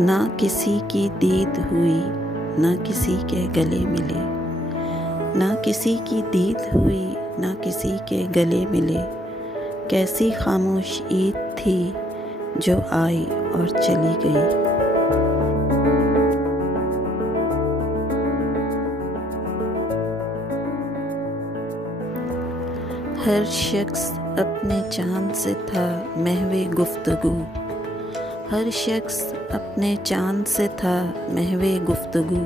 ना किसी की दीद हुई, ना किसी के गले मिले, ना किसी की दीद हुई, ना किसी के गले मिले। कैसी खामोश ईद थी जो आई और चली गई। हर शख्स अपने चांद से था महवे गुफ्तगू, हर शख्स अपने चांद से था महवे गुफ्तगू।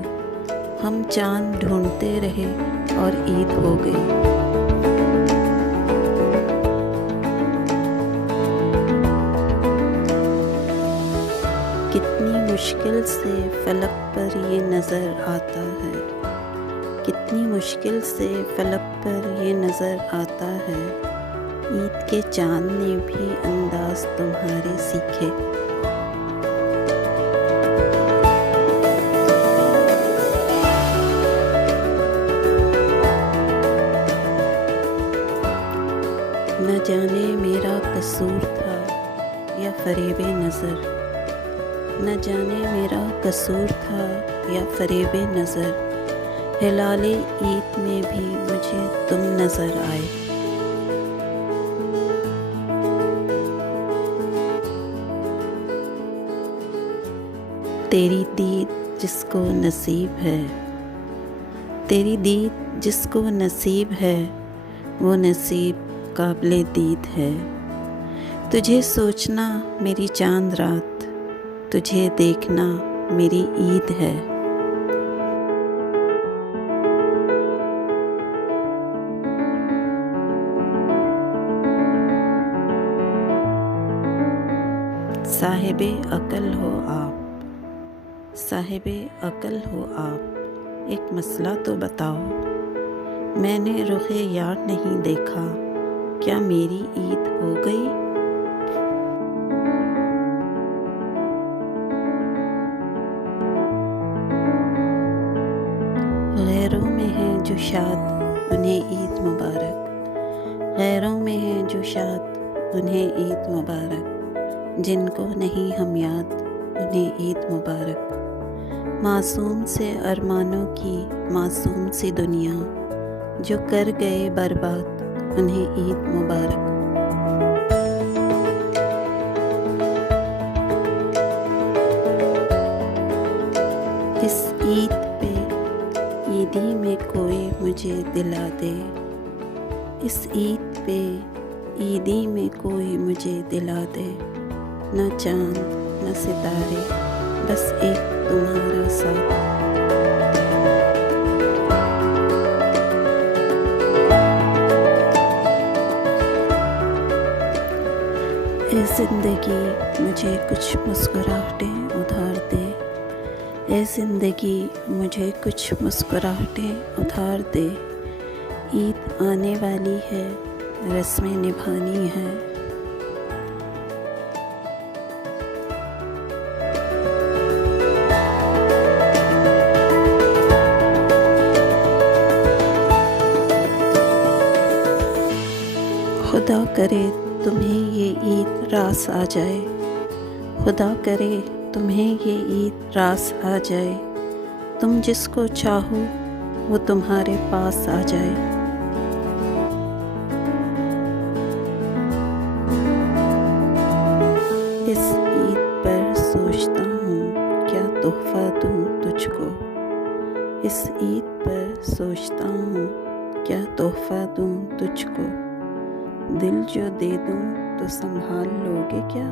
हम चांद ढूंढते रहे और ईद हो गई। कितनी मुश्किल से फलक पर ये नज़र आता है, कितनी मुश्किल से फलक पर ये नज़र आता है। ईद के चांद ने भी अंदाज तुम्हारे सीखे। न जाने मेरा कसूर था या फरेबे नज़र, न जाने मेरा कसूर था या फरेबे नज़र। हिलाले ईद में भी मुझे तुम नज़र आए। तेरी दीद जिसको नसीब है, तेरी दीद जिसको नसीब है, वो नसीब काबिले दीद है। तुझे सोचना मेरी चांद रात, तुझे देखना मेरी ईद है। साहिबे अकल हो आप, साहिबे अकल हो आप, एक मसला तो बताओ। मैंने रुखे यार नहीं देखा, क्या मेरी ईद हो गई। गैरों में हैं जो शाद उन्हें ईद मुबारक, गैरों में हैं जो शाद उन्हें ईद मुबारक। जिनको नहीं हम याद उन्हें ईद मुबारक। मासूम से अरमानों की मासूम सी दुनिया, जो कर गए बर्बाद उन्हें ईद मुबारक। इस ईद पे ईदी में कोई मुझे दिला दे, इस ईद पे ईदी में कोई मुझे दिला दे। न चांद न सितारे, बस एक तुम्हारा साथ। ए ज़िंदगी मुझे कुछ मुस्कुराहटें उधार दे, ए ज़िंदगी मुझे कुछ मुस्कुराहटें उधार दे। ईद आने वाली है, रस्में निभानी है। खुदा करे तुम्हें ये ईद रास आ जाए, खुदा करे तुम्हें ये ईद रास आ जाए। तुम जिसको चाहो वो तुम्हारे पास आ जाए। इस ईद पर सोचता हूँ क्या तोहफा दूँ तुझको, इस ईद पर सोचता हूँ क्या तोहफा दूँ तुझको। दिल जो दे दूँ तो संभाल लोगे क्या।